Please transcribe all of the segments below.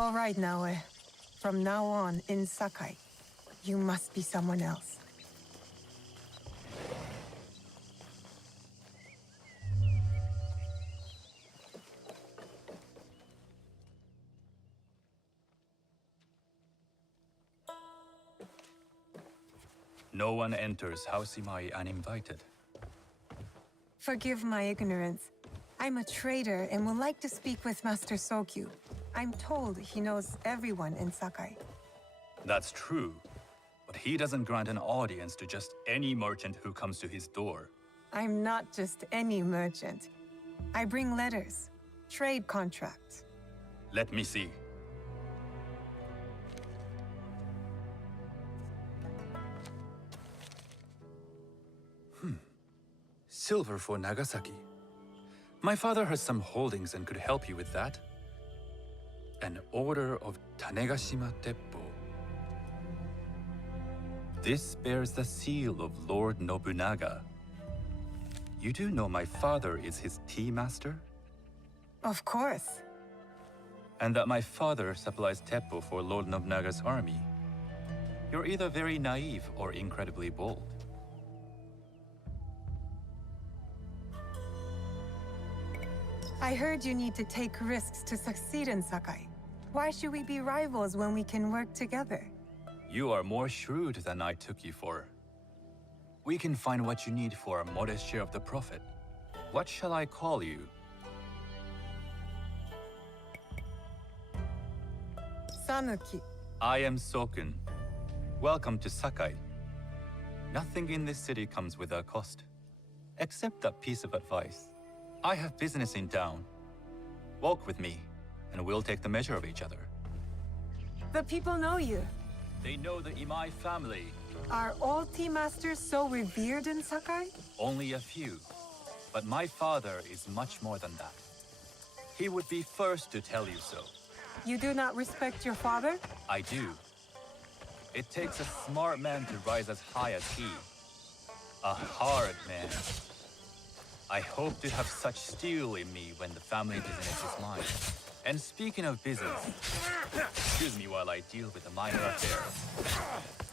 All right, Naoe. From now on, in Sakai, you must be someone else. No one enters House Imai uninvited. Forgive my ignorance. I'm a trader and would like to speak with Master Sokyu. I'm told he knows everyone in Sakai. That's true, but he doesn't grant an audience to just any merchant who comes to his door. I'm not just any merchant. I bring letters, trade contracts. Let me see. Silver for Nagasaki. My father has some holdings and could help you with that. An order of Tanegashima Teppo. This bears the seal of Lord Nobunaga. You do know my father is his tea master? Of course. And that my father supplies Teppo for Lord Nobunaga's army. You're either very naive or incredibly bold. I heard you need to take risks to succeed in Sakai. Why should we be rivals when we can work together? You are more shrewd than I took you for. We can find what you need for a modest share of the profit. What shall I call you? Sanuki. I am Sokun. Welcome to Sakai. Nothing in this city comes without cost. Except that piece of advice. I have business in town. Walk with me, and we'll take the measure of each other. The people know you. They know the Imai family. Are all tea masters so revered in Sakai? Only a few. But my father is much more than that. He would be first to tell you so. You do not respect your father? I do. It takes a smart man to rise as high as he. A hard man. I hope to have such steel in me when the family business is mine. And speaking of business, excuse me while I deal with a minor affair.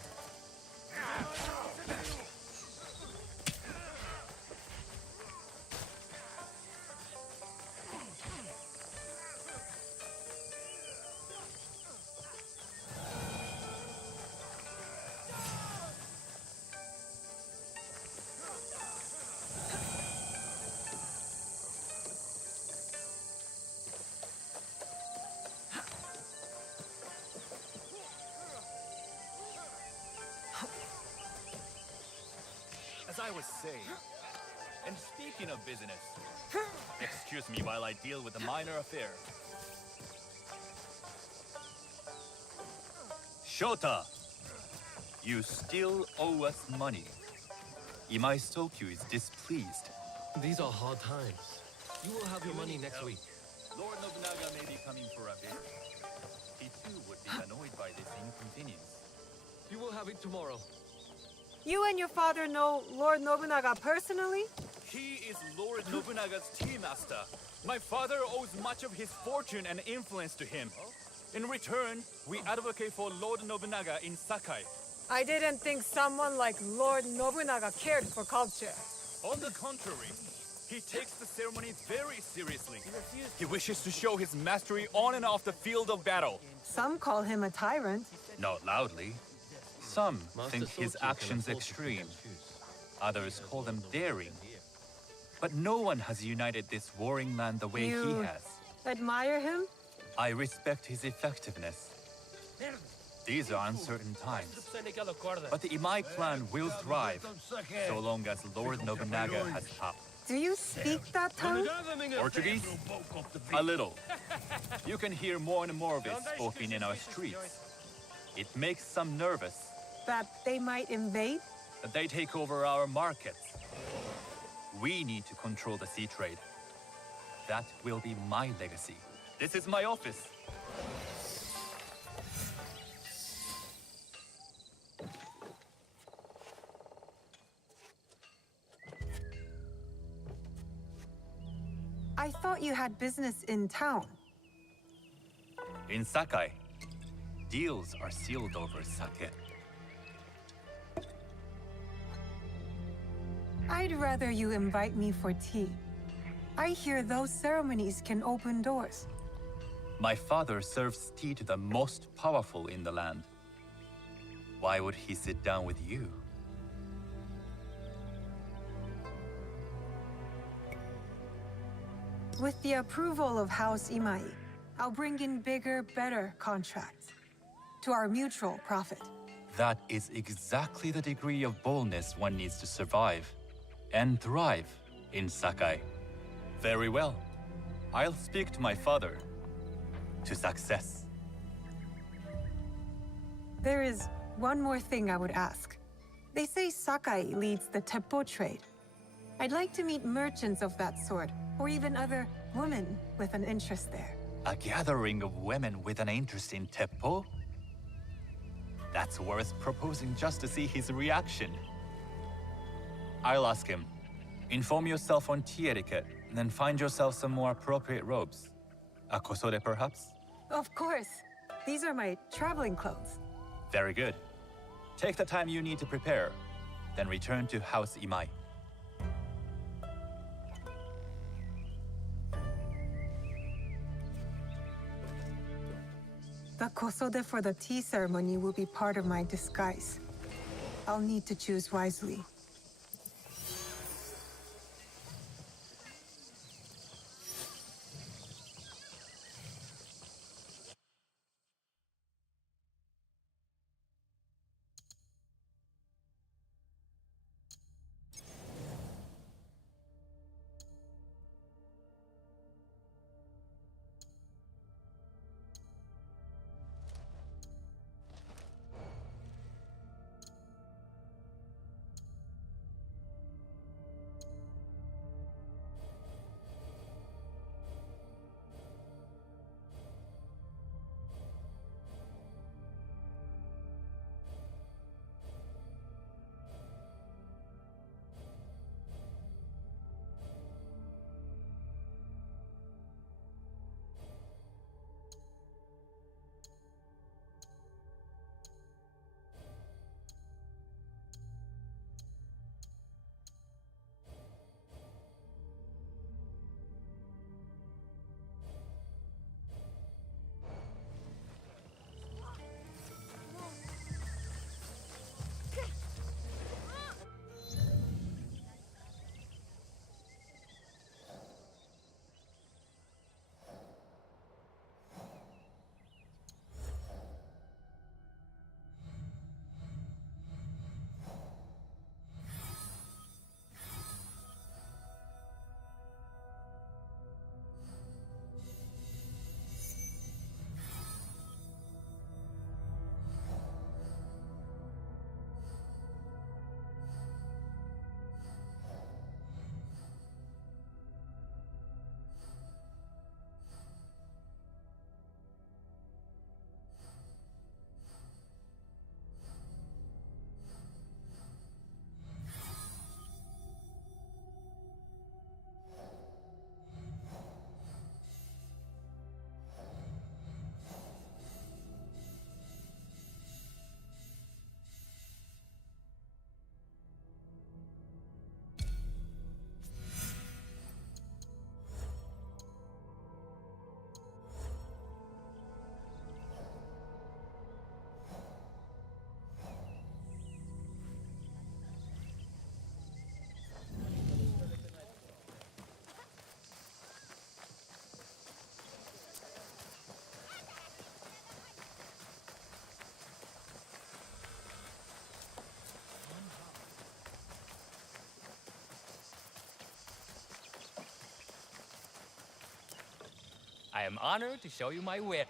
As I was saying, and speaking of business, excuse me while I deal with a minor affair. Shota! You still owe us money. Imai Sokyu is displeased. These are hard times. You will have your money next week. Lord Nobunaga may be coming for a bit. He too would be annoyed by this inconvenience. You will have it tomorrow. You and your father know Lord Nobunaga personally? He is Lord Nobunaga's tea master. My father owes much of his fortune and influence to him. In return, we advocate for Lord Nobunaga in Sakai. I didn't think someone like Lord Nobunaga cared for culture. On the contrary, he takes the ceremonies very seriously. He wishes to show his mastery on and off the field of battle. Some call him a tyrant. Not loudly. Some Master think his Sokyu can actions afford to extreme. pick and choose. Others call them daring. But no one has united this warring land the way he You- has. Admire him? I respect his effectiveness. These are uncertain times. But the Imai clan will thrive, so long as Lord Nobunaga has power. Do you speak that tongue? Portuguese? A little. You can hear more and more of it spoken in our streets. It makes some nervous That they might invade? that they take over our markets. We need to control the sea trade. That will be my legacy. This is my office. I thought you had business in town. In Sakai, deals are sealed over sake. I'd rather you invite me for tea. I hear those ceremonies can open doors. My father serves tea to the most powerful in the land. Why would he sit down with you? With the approval of House Imai, I'll bring in bigger, better contracts. To our mutual profit. That is exactly the degree of boldness one needs to survive and thrive in Sakai. Very well. I'll speak to my father. To success. There is one more thing I would ask. They say Sakai leads the Teppo trade. I'd like to meet merchants of that sort, or even other women with an interest there. A gathering of women with an interest in Teppo? That's worth proposing just to see his reaction. I'll ask him. Inform yourself on tea etiquette, then find yourself some more appropriate robes. A kosode, perhaps? Of course. These are my traveling clothes. Very good. Take the time you need to prepare, then return to House Imai. The kosode for the tea ceremony will be part of my disguise. I'll need to choose wisely. I am honored to show you my wit.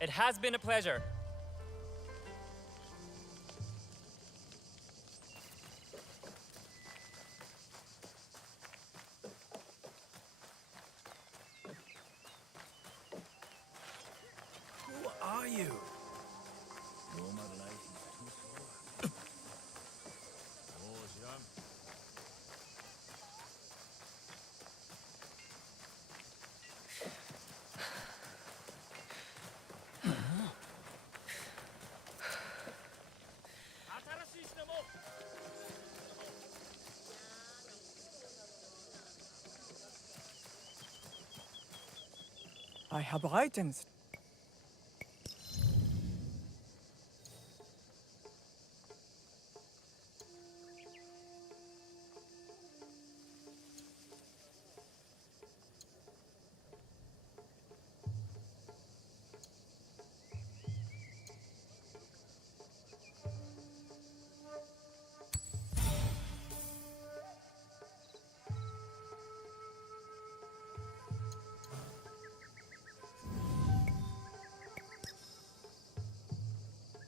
It has been a pleasure. you. I have items.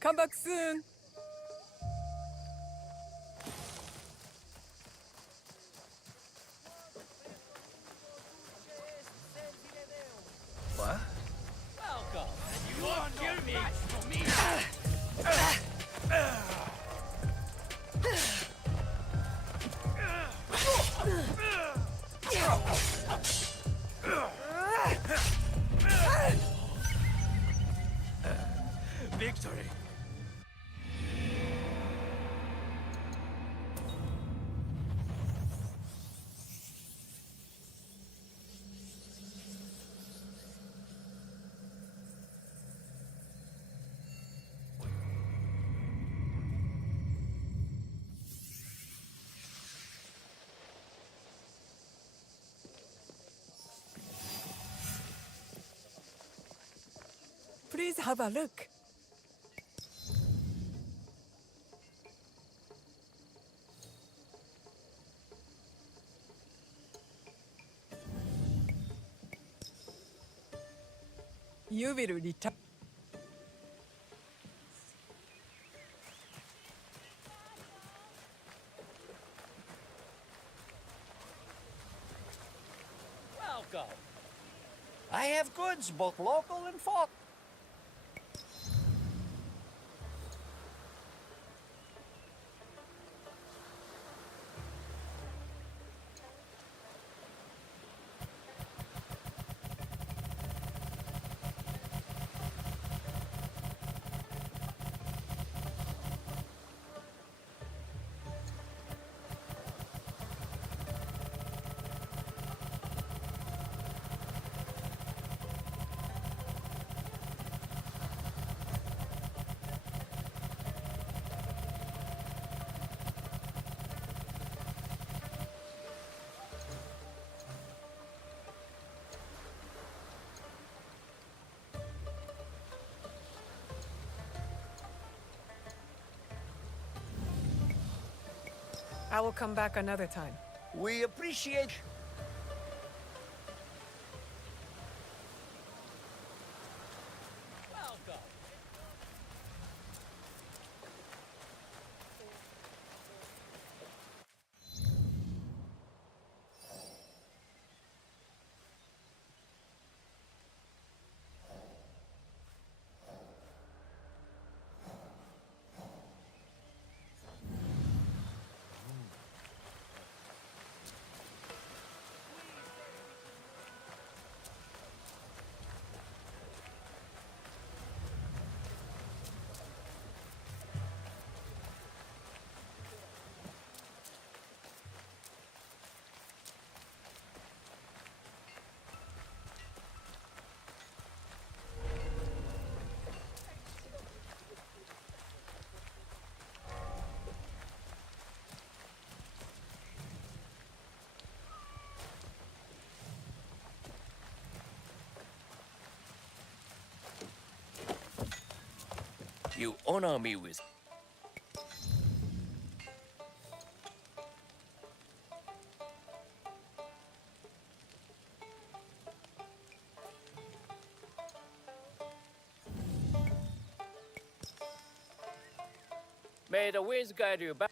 Come back soon. What? Welcome. You won't kill me. Victory! Please have a look. You will return. Welcome. I have goods, both local and foreign. I will come back another time. We appreciate. Welcome. You honor me with. May the winds guide you back.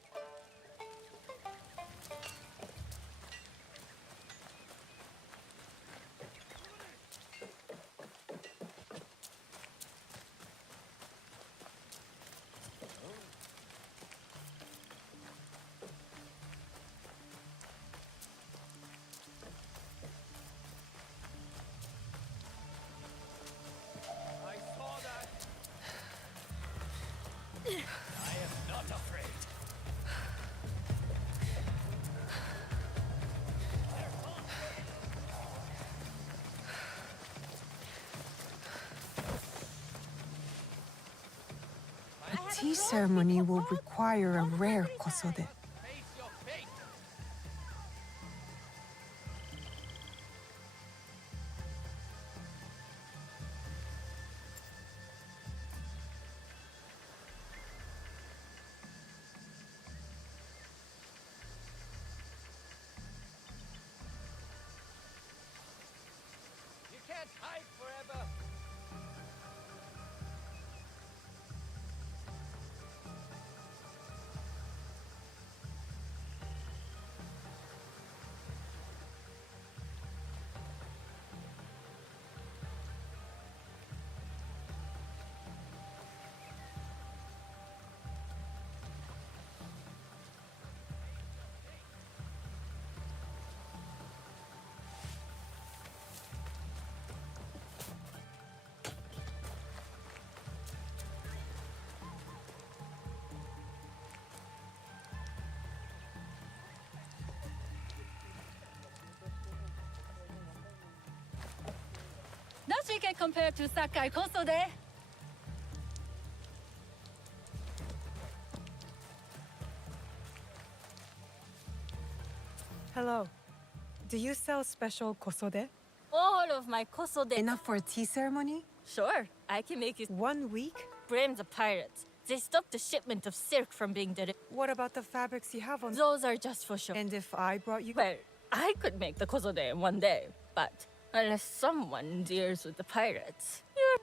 I am not afraid. A tea ceremony will require a rare kosode. Face your fate. You can't hide forever. Nothing can compare to Sakai Kosode. Hello. Do you sell special kosode? All of my Kosode. Enough for a tea ceremony? Sure, I can make it. 1 week? Blame the pirates. They stopped the shipment of silk from being delivered. What about the fabrics you have on? Those are just for show. And if I brought you... Well, I could make the Kosode in 1 day, but unless someone deals with the pirates, you're...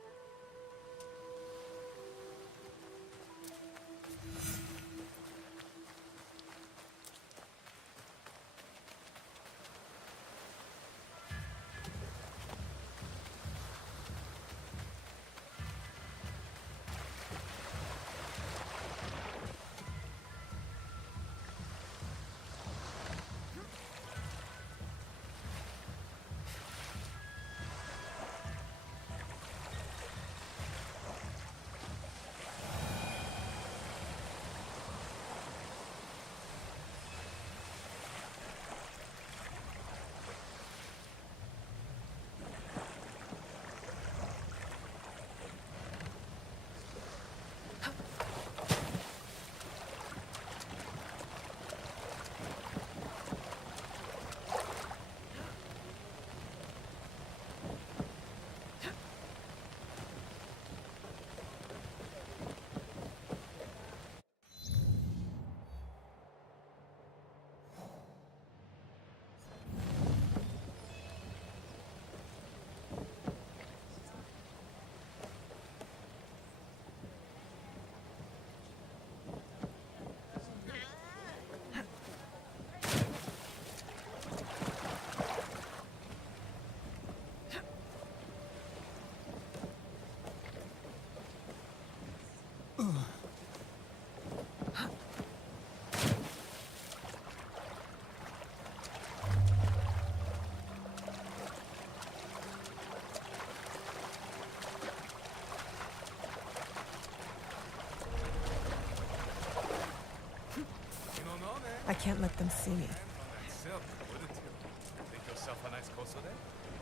I can't let them see me.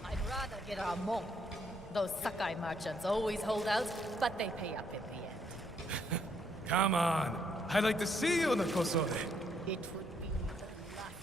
I'd rather get our Mon. Those Sakai merchants always hold out, but they pay up in the end. Come on. I'd like to see you on the Kosode. It would be the last.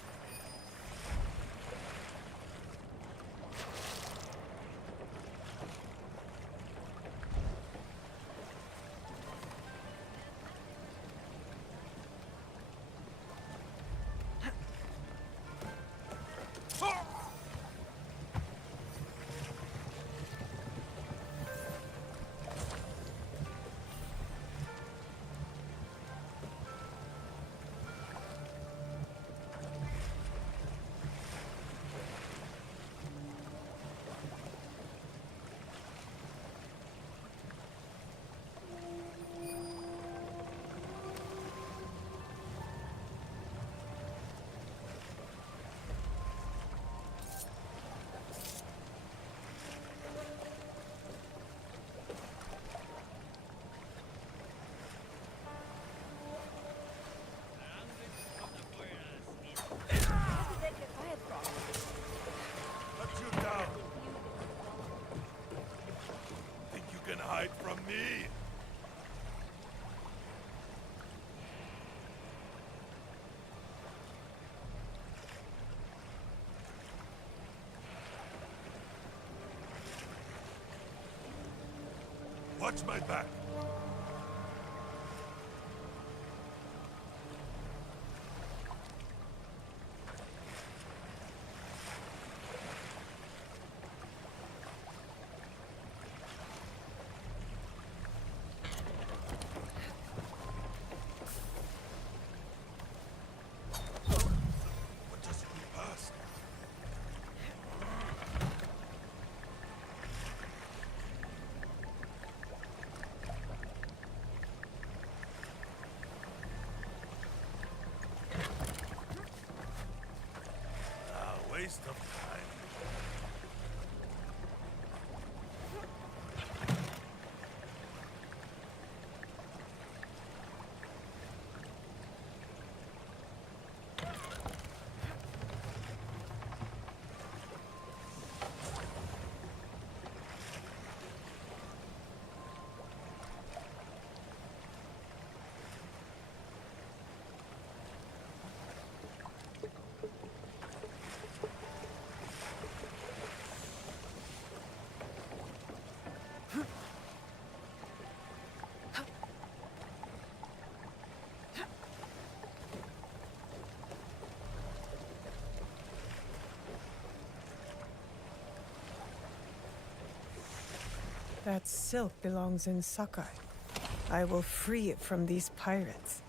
me. Watch my back. What does it pass? Waste of time. That silk belongs in Sakai. I will free it from these pirates.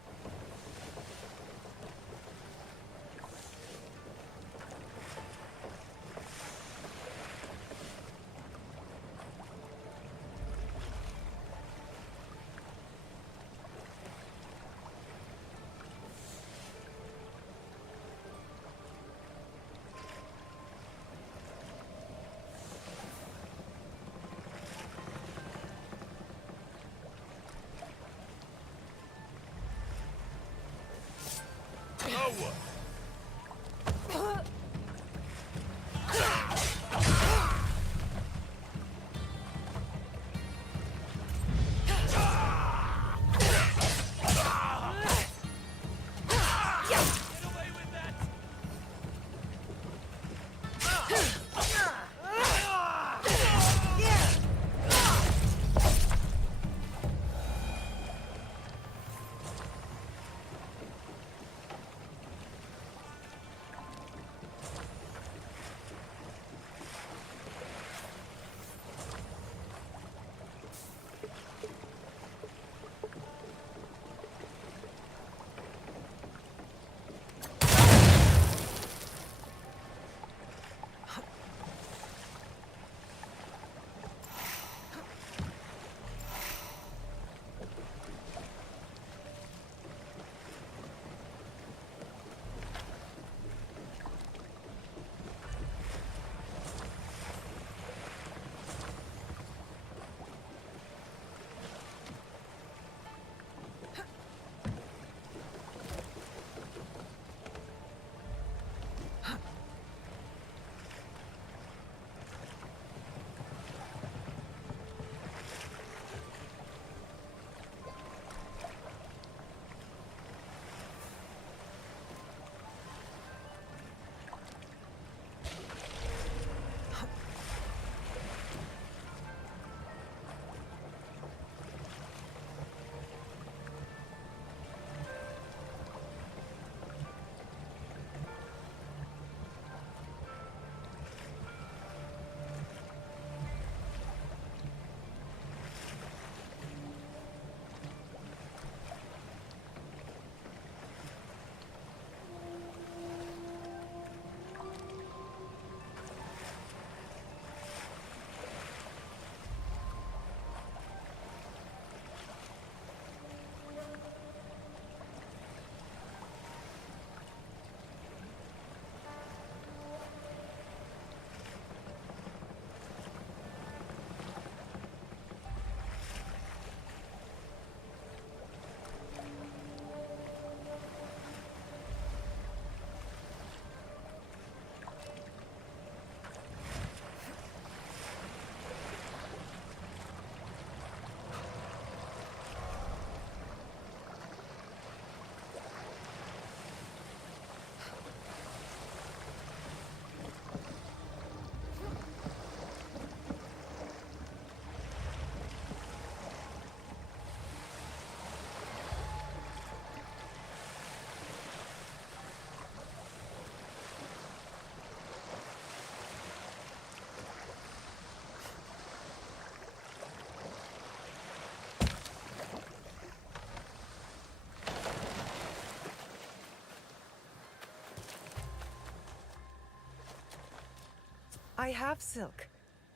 I have silk.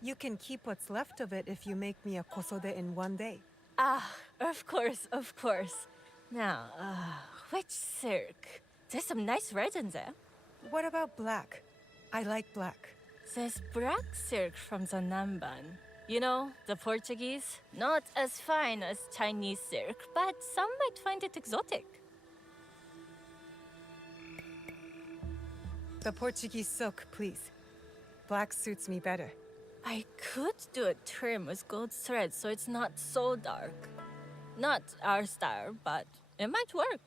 You can keep what's left of it if you make me a kosode in one day. Ah, of course, of course. Now, which silk? There's some nice reds there. What about black? I like black. There's black silk from the Namban. You know, the Portuguese. Not as fine as Chinese silk, but some might find it exotic. The Portuguese silk, please. Black suits me better. I could do a trim with gold thread so it's not so dark. Not our style, but it might work.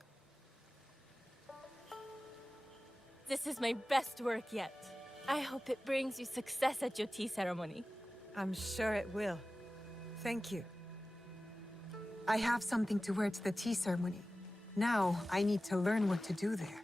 This is my best work yet. I hope it brings you success at your tea ceremony. I'm sure it will. Thank you. I have something to wear to the tea ceremony. Now, I need to learn what to do there.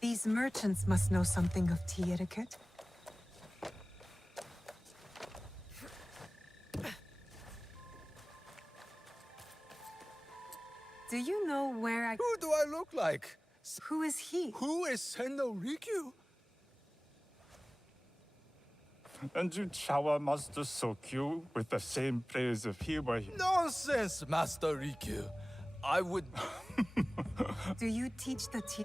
These merchants must know something of tea etiquette. Do you know where I... Who do I look like? Who is he? Who is Sendo Rikyu? And you shower Master Sokyu with the same praise of he where he... Nonsense, Master Rikyu. I would... Do you teach the tea?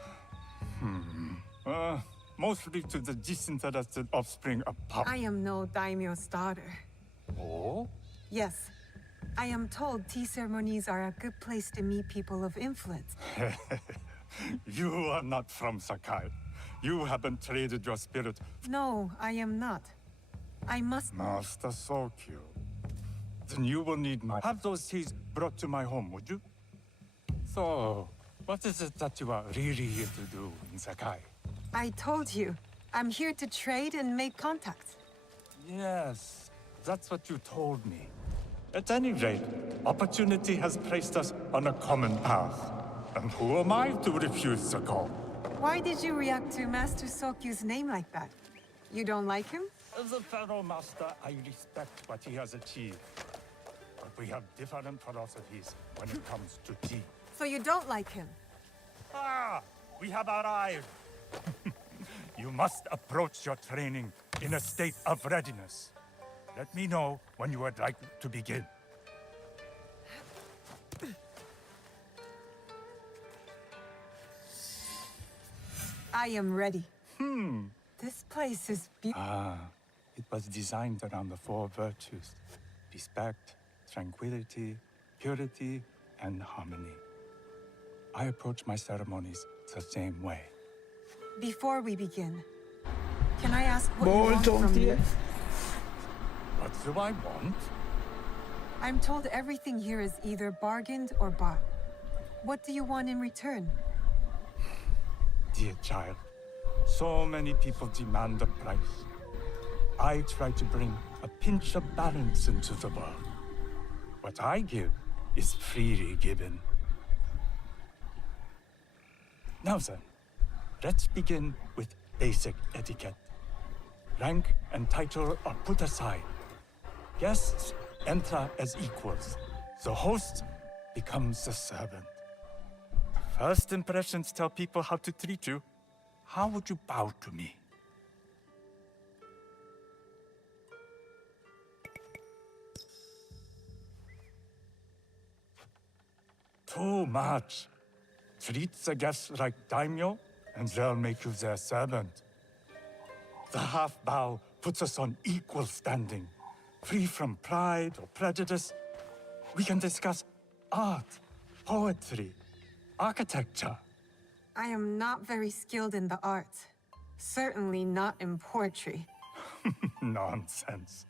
Mostly to the disinterested offspring of power. I am no daimyo's daughter. Oh? Yes. I am told tea ceremonies are a good place to meet people of influence. You are not from Sakai. You haven't traded your spirit. No, I am not. I must... Master Sokyu. Then you will need my... Have those teas brought to my home, would you? So, what is it that you are really here to do in Sakai? I told you. I'm here to trade and make contacts. Yes, that's what you told me. At any rate, opportunity has placed us on a common path. And who am I to refuse the call? Why did you react to Master Sokyu's name like that? You don't like him? As a Pharaoh Master, I respect what he has achieved. But we have different philosophies when it comes to tea. So you don't like him? Ah, we have arrived. You must approach your training in a state of readiness. Let me know when you would like to begin. I am ready. This place is beautiful. Ah, it was designed around the four virtues: respect, tranquility, purity, and harmony. I approach my ceremonies the same way. Before we begin, can I ask what you want from me? What do I want? I'm told everything here is either bargained or bought. What do you want in return? Dear child, so many people demand a price. I try to bring a pinch of balance into the world. What I give is freely given. Now then, let's begin with basic etiquette. Rank and title are put aside. Guests enter as equals. The host becomes the servant. First impressions tell people how to treat you. How would you bow to me? Too much. Treat the guests like daimyo, and they'll make you their servant. The half bow puts us on equal standing, free from pride or prejudice. We can discuss art, poetry, architecture. I am not very skilled in the arts. Certainly not in poetry. Nonsense.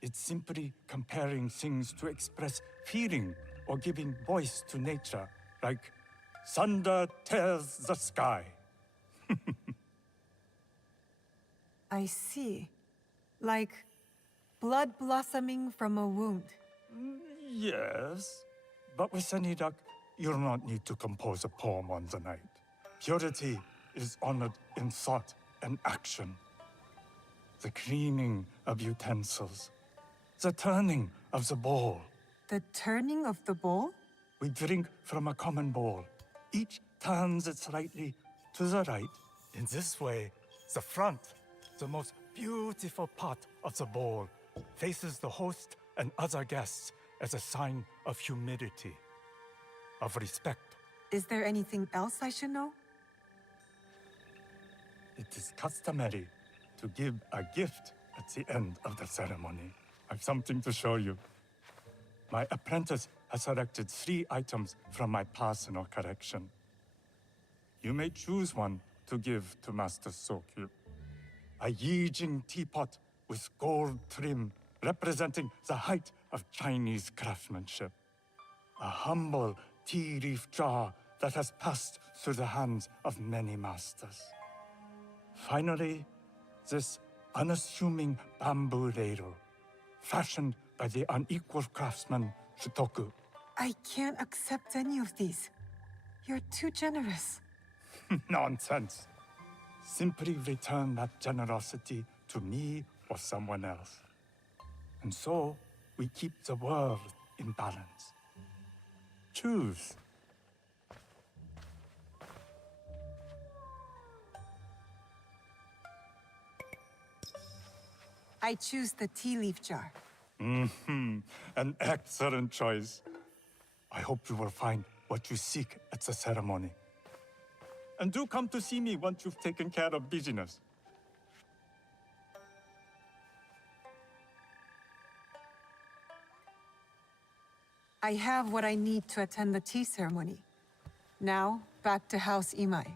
It's simply comparing things to express feeling or giving voice to nature, like thunder tears the sky. I see. Like blood blossoming from a wound. Yes, but with any luck, you'll not need to compose a poem on the night. Purity is honored in thought and action. The cleaning of utensils, the turning of the bowl. The turning of the bowl? We drink from a common bowl. Each turns it slightly to the right. In this way, the front, the most beautiful part of the bowl, faces the host and other guests as a sign of humility, of respect. Is there anything else I should know? It is customary to give a gift at the end of the ceremony. I've something to show you. My apprentice has selected 3 items from my personal collection. You may choose one to give to Master Sokyu. A Yijing teapot with gold trim representing the height of Chinese craftsmanship. A humble tea leaf jar that has passed through the hands of many masters. Finally, this unassuming bamboo ladle, fashioned by the unequal craftsman Shutoku. I can't accept any of these. You're too generous. Nonsense. Simply return that generosity to me or someone else. And so, we keep the world in balance. Choose. I choose the tea leaf jar. An excellent choice. I hope you will find what you seek at the ceremony. And do come to see me once you've taken care of business. I have what I need to attend the tea ceremony. Now, back to House Imai.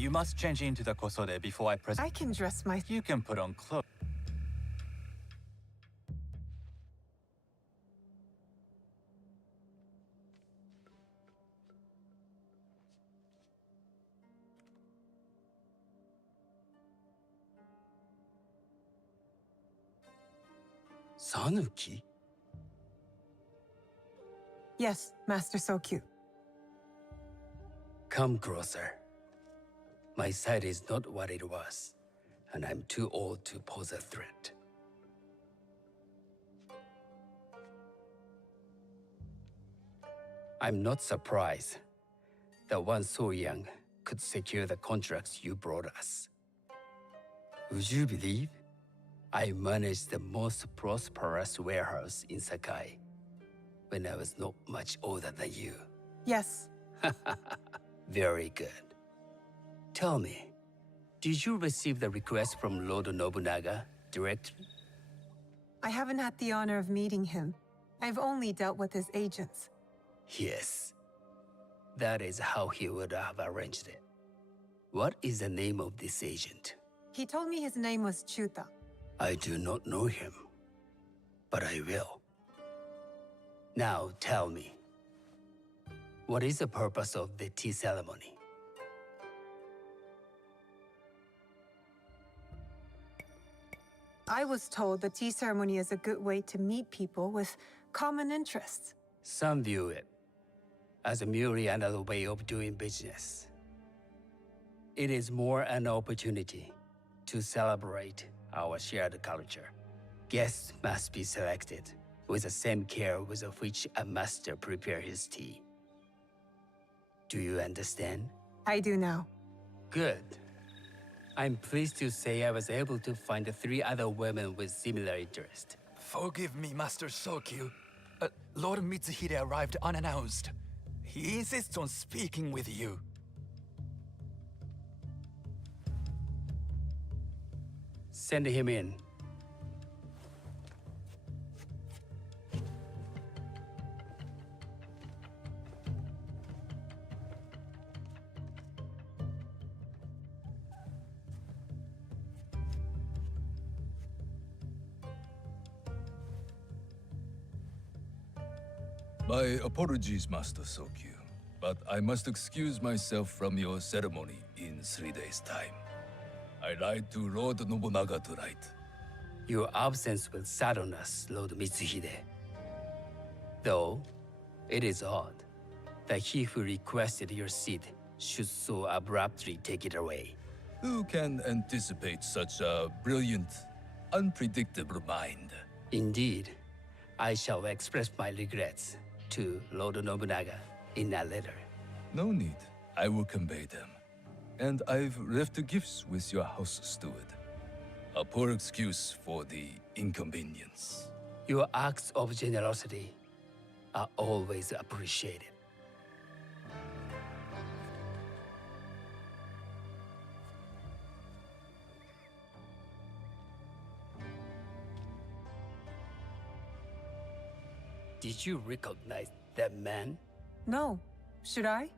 You must change into the kosode before I present. I can dress my... You can put on clothes. Sanuki? Yes, Master Sokyu. Come closer. My sight is not what it was, and I'm too old to pose a threat. I'm not surprised that one so young could secure the contracts you brought us. Would you believe I managed the most prosperous warehouse in Sakai when I was not much older than you? Yes. Very good. Tell me, did you receive the request from Lord Nobunaga directly? I haven't had the honor of meeting him. I've only dealt with his agents. Yes. That is how he would have arranged it. What is the name of this agent? He told me his name was Chuta. I do not know him, but I will. Now tell me, what is the purpose of the tea ceremony? I was told the tea ceremony is a good way to meet people with common interests. Some view it as merely another way of doing business. It is more an opportunity to celebrate our shared culture. Guests must be selected with the same care with which a master prepares his tea. Do you understand? I do now. Good. I'm pleased to say I was able to find 3 other women with similar interest. Forgive me, Master Sokyu. Lord Mitsuhide arrived unannounced. He insists on speaking with you. Send him in. My apologies, Master Sokyu, but I must excuse myself from your ceremony in 3 days' time. I lied to Lord Nobunaga tonight. Your absence will sadden us, Lord Mitsuhide. Though, it is odd that he who requested your seat should so abruptly take it away. Who can anticipate such a brilliant, unpredictable mind? Indeed, I shall express my regrets to Lord Nobunaga in a letter. No need. I will convey them. And I've left the gifts with your house steward. A poor excuse for the inconvenience. Your acts of generosity are always appreciated. Did you recognize that man? No. Should I?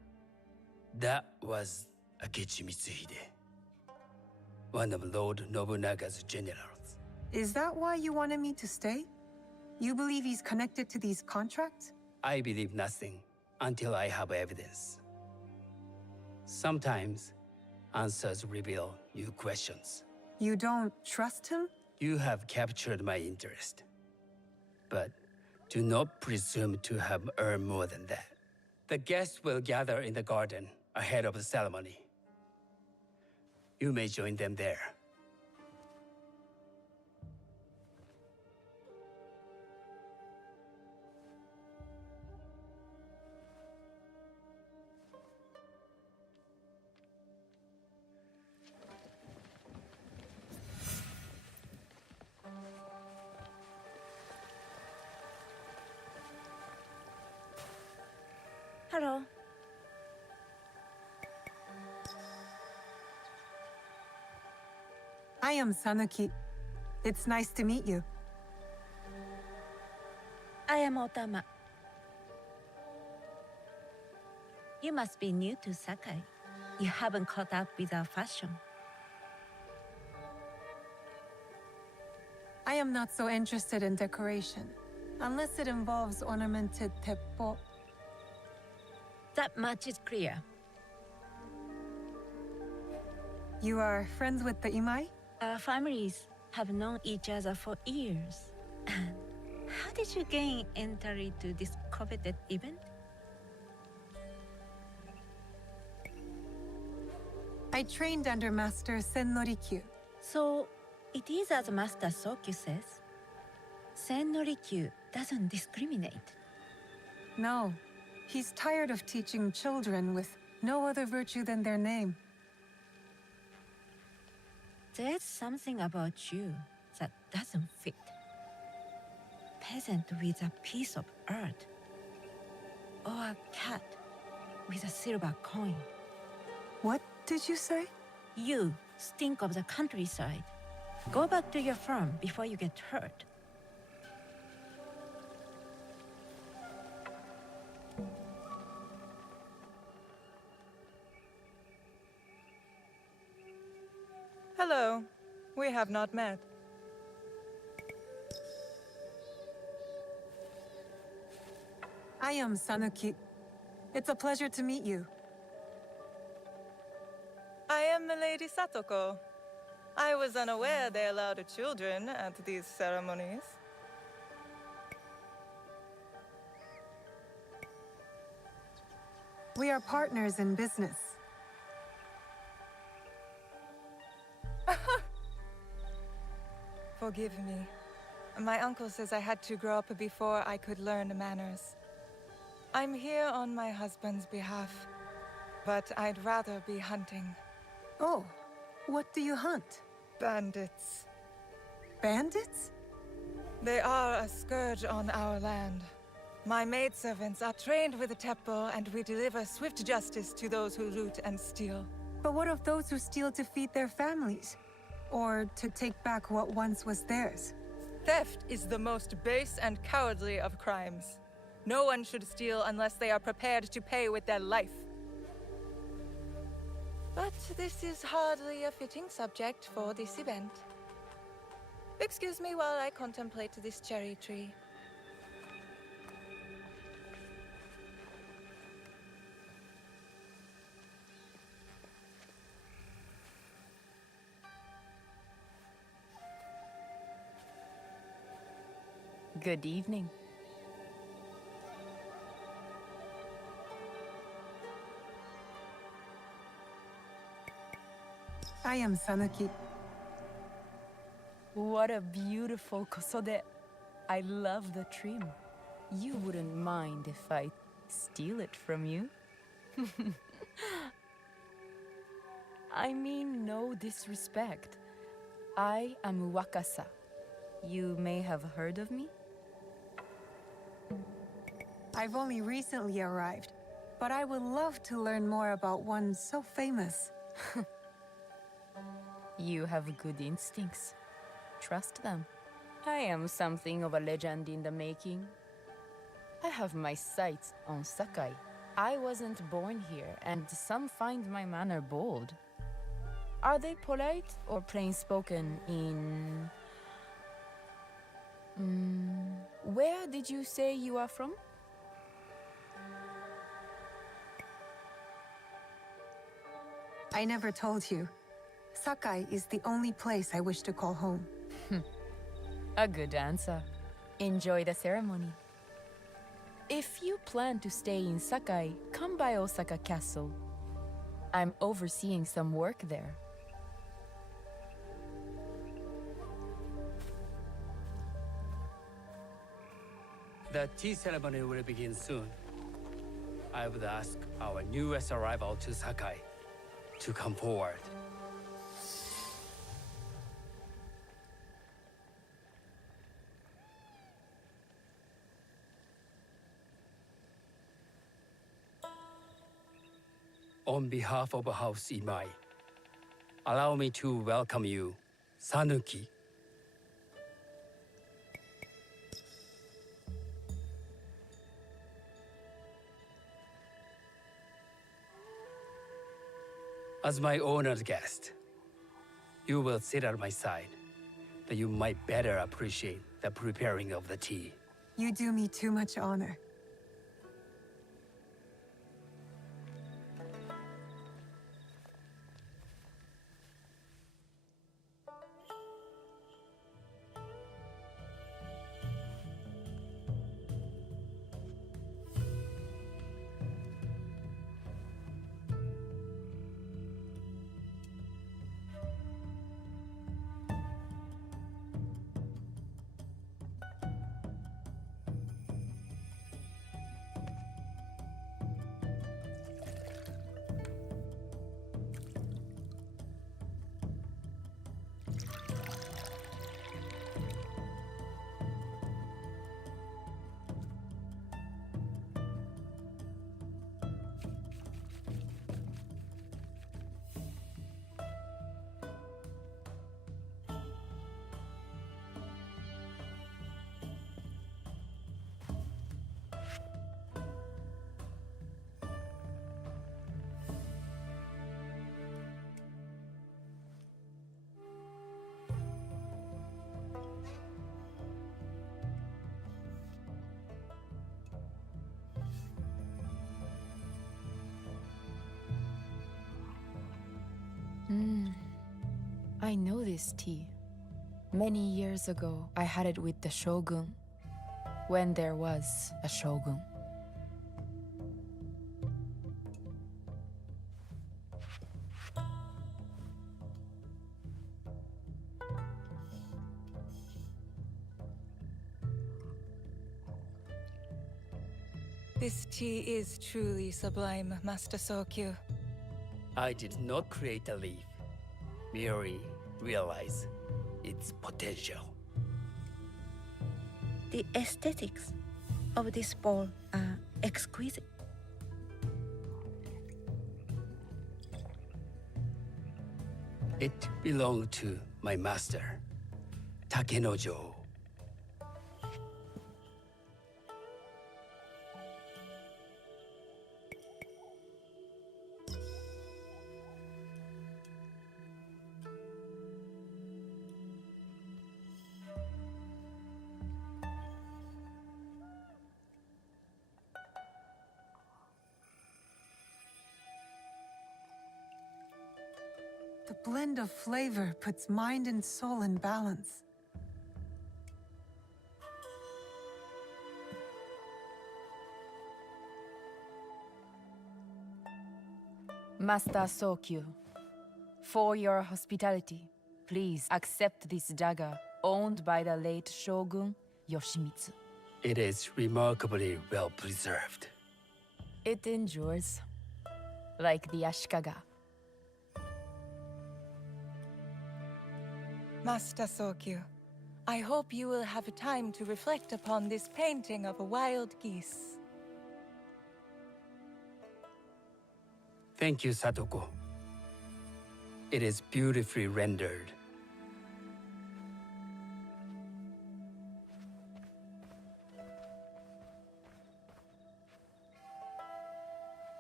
That was Akechi Mitsuhide, one of Lord Nobunaga's generals. Is that why you wanted me to stay? You believe he's connected to these contracts? I believe nothing until I have evidence. Sometimes, answers reveal new questions. You don't trust him? You have captured my interest. But do not presume to have earned more than that. The guests will gather in the garden ahead of the ceremony. You may join them there. Hello. I am Sanuki. It's nice to meet you. I am Otama. You must be new to Sakai. you haven't caught up with our fashion. I am not so interested in decoration, unless it involves ornamented teppo. That much is clear. You are friends with the Imai? Our families have known each other for years. And how did you gain entry to this coveted event? I trained under Master Sen Norikyu. So, it is as Master Sokyu says. Sen Norikyu doesn't discriminate. No, he's tired of teaching children with no other virtue than their name. There's something about you that doesn't fit. Peasant with a piece of earth. Or a cat with a silver coin. What did you say? You stink of the countryside. Go back to your farm before you get hurt. Hello. We have not met. I am Sanuki. It's a pleasure to meet you. I am Milady Satoko. I was unaware they allowed children at these ceremonies. We are partners in business. Forgive me. My uncle says I had to grow up before I could learn manners. I'm here on my husband's behalf, but I'd rather be hunting. Oh, what do you hunt? Bandits. Bandits? They are a scourge on our land. My maidservants are trained with the Teppo, and we deliver swift justice to those who loot and steal. But what of those who steal to feed their families? Or to take back what once was theirs? Theft is the most base and cowardly of crimes. No one should steal unless they are prepared to pay with their life. But this is hardly a fitting subject for this event. Excuse me while I contemplate this cherry tree. Good evening. I am Sanuki. What a beautiful kosode. I love the trim. You wouldn't mind if I steal it from you? I mean no disrespect. I am Wakasa. You may have heard of me? I've only recently arrived, but I would love to learn more about one so famous. You have good instincts. Trust them. I am something of a legend in the making. I have my sights on Sakai. I wasn't born here, and some find my manner bold. Are they polite or plain-spoken in... where did you say you are from? I never told you. Sakai is the only place I wish to call home. A good answer. Enjoy the ceremony. If you plan to stay in Sakai, come by Osaka Castle. I'm overseeing some work there. The tea ceremony will begin soon. I would ask our newest arrival to Sakai to come forward. On behalf of House Imai, allow me to welcome you, Sanuki. As my honored guest, you will sit at my side, that you might better appreciate the preparing of the tea. You do me too much honor. I know this tea. Many years ago, I had it with the shogun, when there was a shogun. This tea is truly sublime, Master Sokyu. I did not create a leaf, merely realize its potential. The aesthetics of this bowl are exquisite. It belonged to my master, Takenojo. The blend of flavor puts mind and soul in balance. Master Sokyu, for your hospitality, please accept this dagger owned by the late Shogun Yoshimitsu. It is remarkably well preserved. It endures, like the Ashikaga. Master Sokyu, I hope you will have time to reflect upon this painting of a wild geese. Thank you, Satoko. It is beautifully rendered.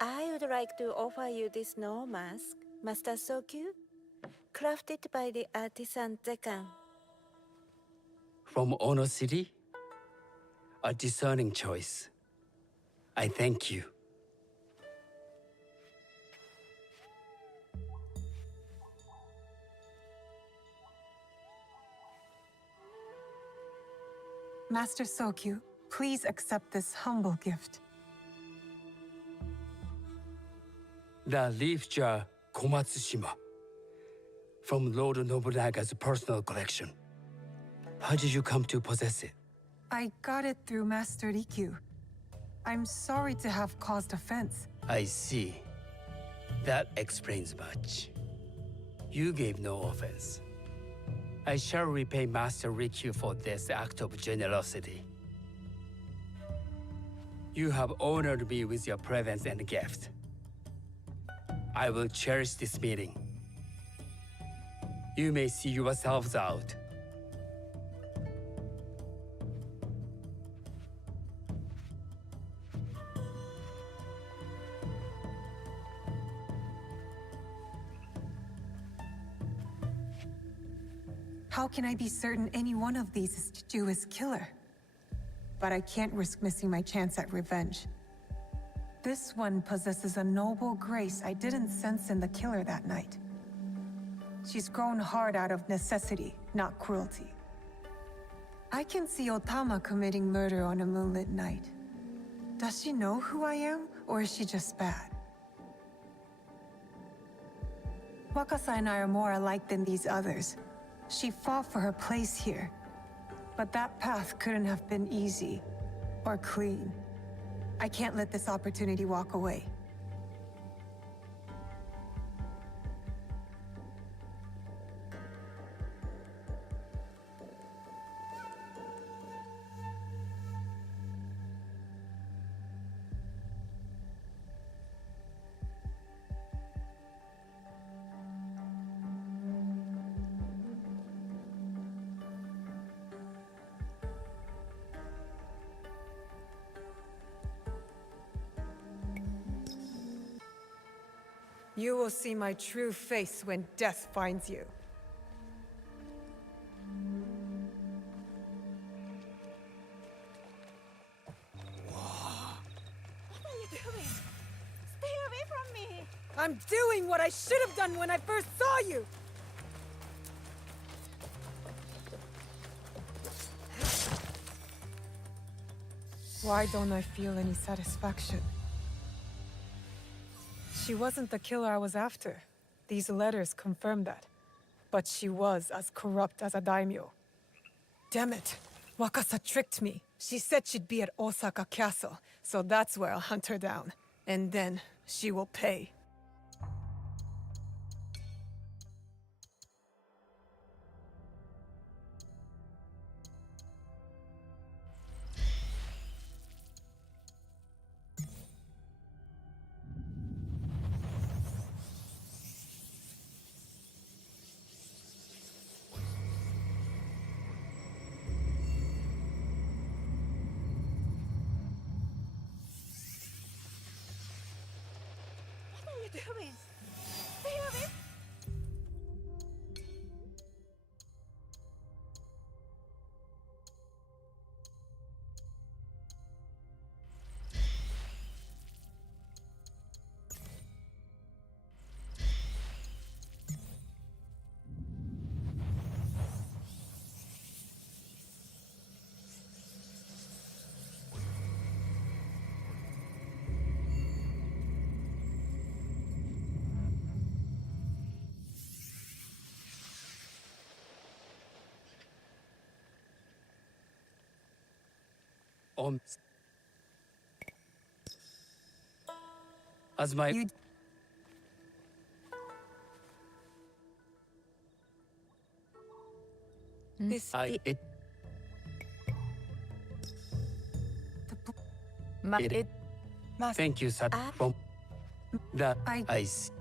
I would like to offer you this snow mask, Master Sokyu, crafted by the artisan Zekan. From Ono City? A discerning choice. I thank you. Master Sokyu, please accept this humble gift. The leaf jar Komatsushima, from Lord Nobunaga's personal collection. How did you come to possess it? I got it through Master Rikyu. I'm sorry to have caused offense. I see. That explains much. You gave no offense. I shall repay Master Rikyu for this act of generosity. You have honored me with your presence and gift. I will cherish this meeting. You may see yourselves out. How can I be certain any one of these is Juju's killer? But I can't risk missing my chance at revenge. This one possesses a noble grace I didn't sense in the killer that night. She's grown hard out of necessity, not cruelty. I can see Otama committing murder on a moonlit night. Does she know who I am, or is she just bad? Wakasa and I are more alike than these others. She fought for her place here. But that path couldn't have been easy, or clean. I can't let this opportunity walk away. You will see my true face when death finds you. What are you doing? Stay away from me! I'm doing what I should have done when I first saw you! Why don't I feel any satisfaction? She wasn't the killer I was after. These letters confirm that. But she was as corrupt as a daimyo. Damn it! Wakasa tricked me. She said she'd be at Osaka Castle, so that's where I'll hunt her down. And then she will pay. What are you doing? Stay away! As my... This... Thank you, Sat. That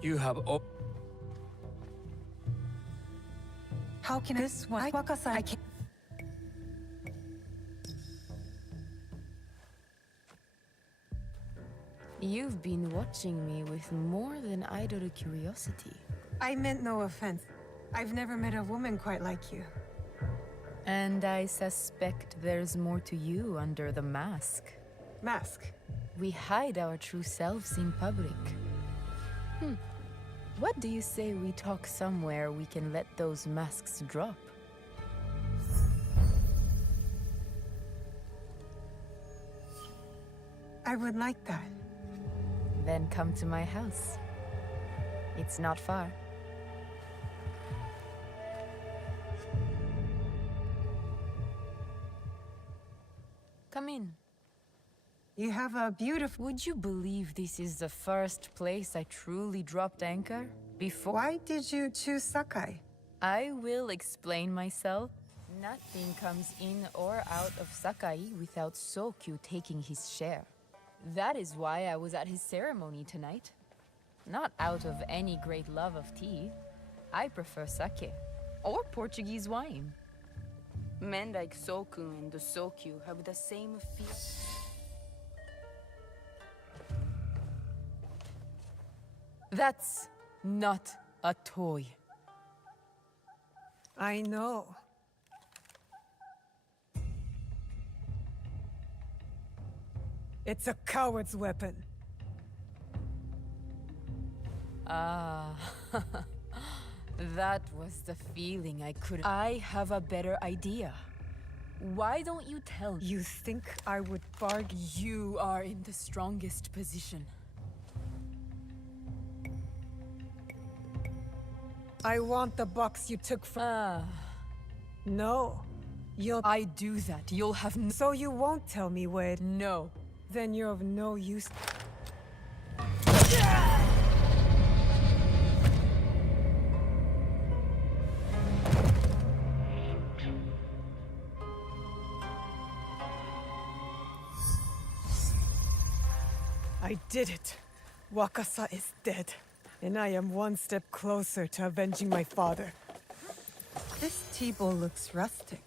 you have... How can this one? Wakasa, I can't. You've been watching me with more than idle curiosity. I meant no offense. I've never met a woman quite like you. And I suspect there's more to you under the mask. Mask? We hide our true selves in public. What do you say we talk somewhere we can let those masks drop? I would like that. Then come to my house. It's not far. Come in. You have a beautiful... Would you believe this is the first place I truly dropped anchor? Before... Why did you choose Sakai? I will explain myself. Nothing comes in or out of Sakai without Sokyu taking his share. That is why I was at his ceremony tonight. Not out of any great love of tea. I prefer sake, or Portuguese wine. Men like Sokun and the Sokyu have the same feel. That's not a toy. I know. It's a coward's weapon. Ah, that was the feeling I couldn't. I have a better idea. Why don't you tell me? You think I would bargain? You are in the strongest position. I want the box you took from. Ah, No. You'll. I do that. You'll have So you won't tell me, Wade. no. Then you're of no use. I did it. Wakasa is dead. And I am one step closer to avenging my father. This table looks rustic.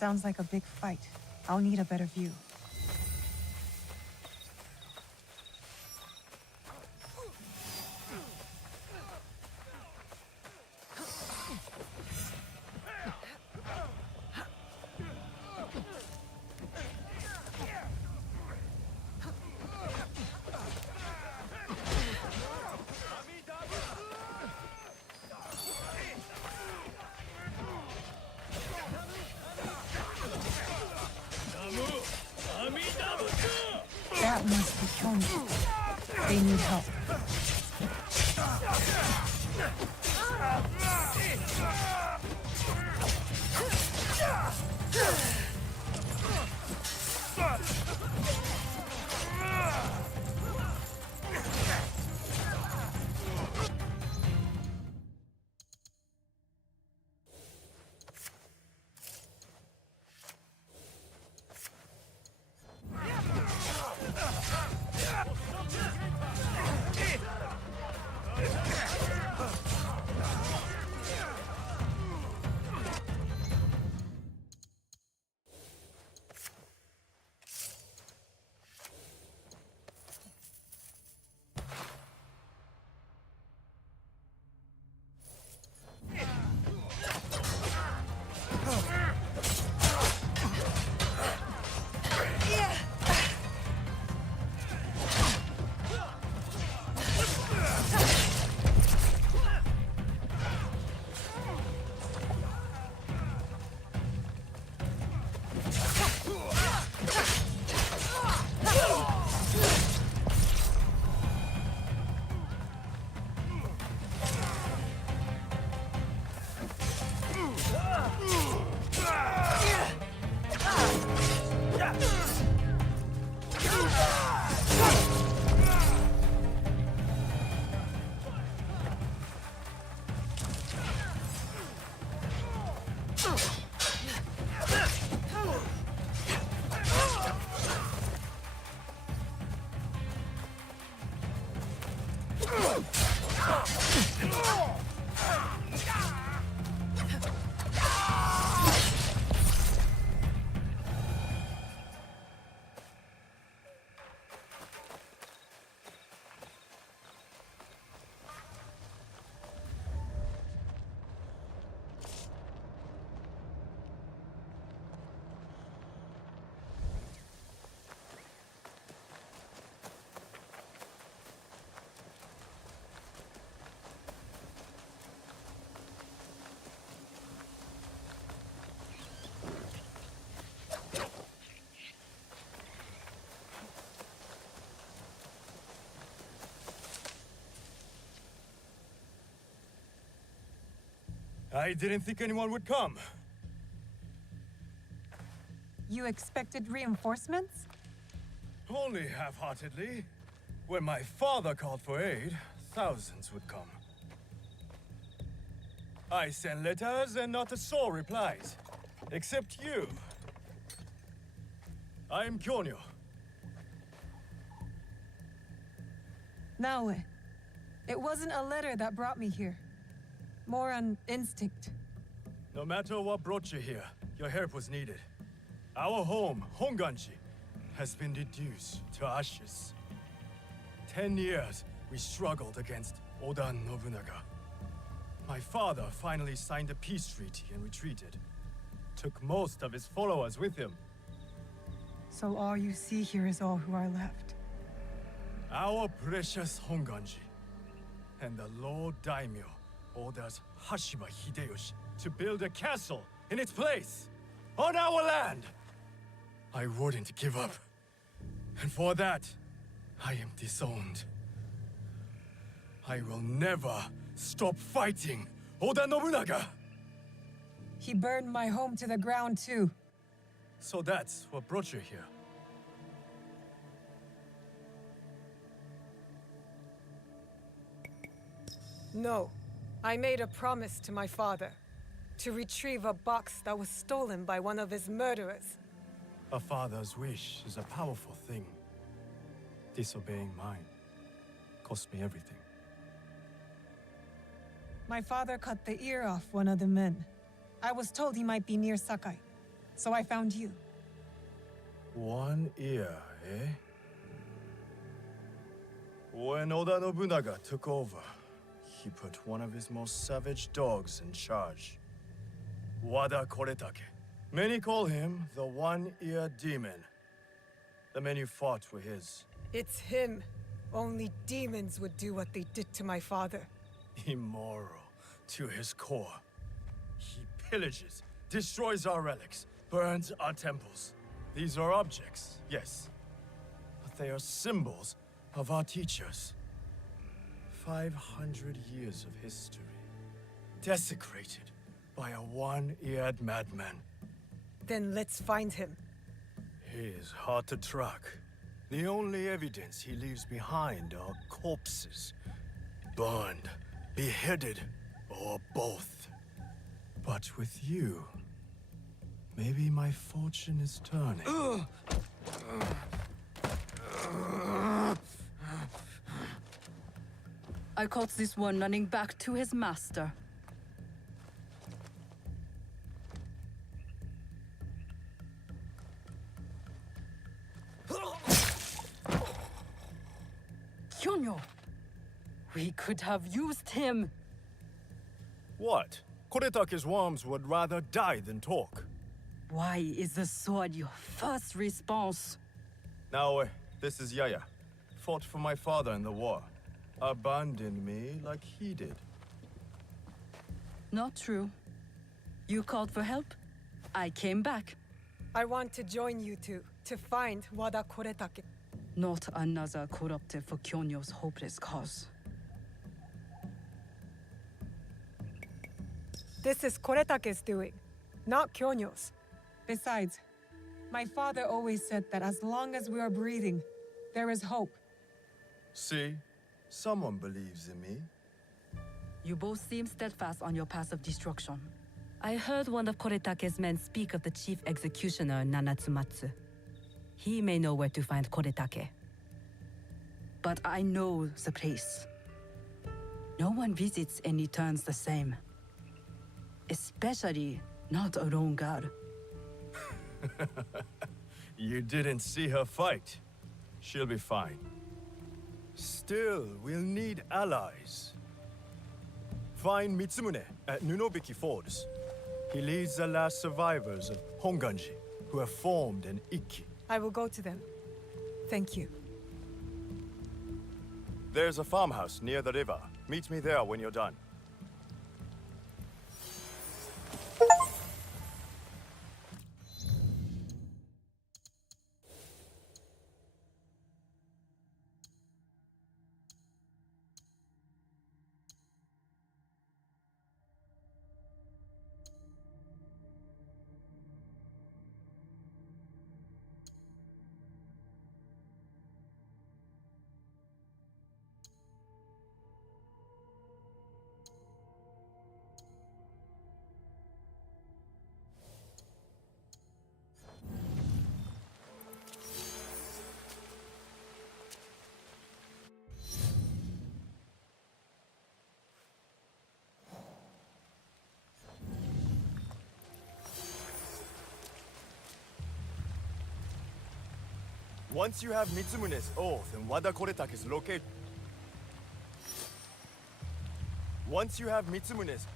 sounds like a big fight. I'll need a better view. That must be Kyomi. They need help. I didn't think anyone would come. You expected reinforcements? Only half-heartedly. When my father called for aid, thousands would come. I sent letters and not a soul replies. Except you. I am Kyonyo. Naoe, it wasn't a letter that brought me here. More an instinct. No matter what brought you here, your help was needed. Our home, Honganji, has been reduced to ashes. 10 years we struggled against Oda Nobunaga. My father finally signed a peace treaty and retreated. Took most of his followers with him. So all you see here is all who are left. Our precious Honganji. And the Lord Daimyo orders Hashiba Hideyoshi to build a castle in its place, on our land. I wouldn't give up. And for that, I am disowned. I will never stop fighting Oda Nobunaga! He burned my home to the ground too. So that's what brought you here. No. I made a promise to my father to retrieve a box that was stolen by one of his murderers. A father's wish is a powerful thing. Disobeying mine cost me everything. My father cut the ear off one of the men. I was told he might be near Sakai. so I found you. One ear, eh? When Oda Nobunaga took over, he put one of his most savage dogs in charge. Wada Koretake. Many call him the One-Ear Demon. The men you fought were his. It's him. Only demons would do what they did to my father. Immoral to his core. He pillages, destroys our relics, burns our temples. These are objects, yes, but they are symbols of our teachers. 500 years of history, desecrated by a one-eared madman. Then let's find him. He is hard to track. The only evidence he leaves behind are corpses. Burned, beheaded, or both. But with you, maybe my fortune is turning. I caught this one running back to his master. Kyonyo! We could have used him! What? Koretake's worms would rather die than talk. Why is the sword your first response? Now, this is Yaya. Fought for my father in the war. Abandoned me like he did. Not true. You called for help. I came back. I want to join you two, to find Wada Koretake. Not another corrupted for Kyonyo's hopeless cause. This is Koretake's doing, not Kyonyo's. Besides, my father always said that as long as we are breathing, there is hope. See? Someone believes in me. You both seem steadfast on your path of destruction. I heard one of Koretake's men speak of the chief executioner, Nanatsumatsu. He may know where to find Koretake. But I know the place. No one visits and returns the same. Especially not a lone guard. You didn't see her fight. She'll be fine. Still, we'll need allies. Find Mitsumune at Nunobiki Falls. He leads the last survivors of Honganji, who have formed an Ikki. I will go to them. Thank you. There's a farmhouse near the river. Meet me there when you're done. Once you have Mitsumune's oath and Wada Koretake's location... Once you have Mitsumune's...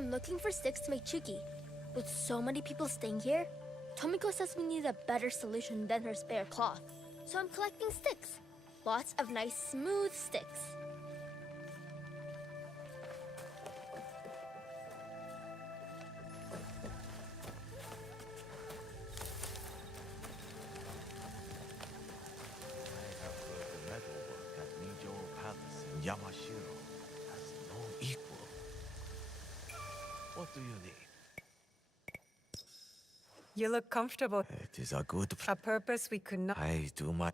I'm looking for sticks to make chuki. With so many people staying here, Tomiko says we need a better solution than her spare cloth. So I'm collecting sticks. Lots of nice, smooth sticks. Yamashiro has no equal. What do you need? You look comfortable. It is a good A purpose we could not. I do my...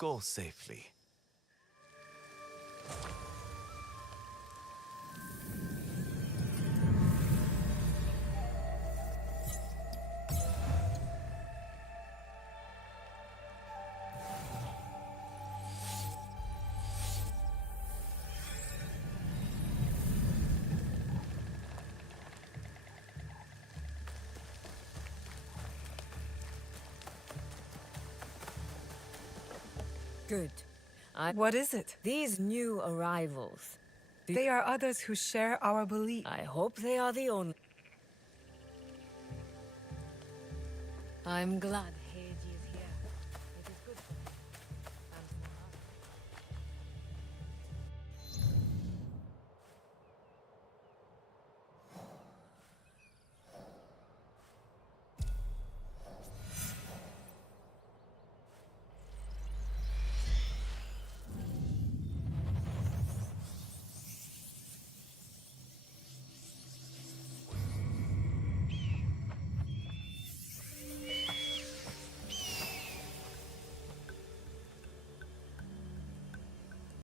Go safely. Good. What is it? These new arrivals. They are others who share our belief. I hope they are the only. I'm glad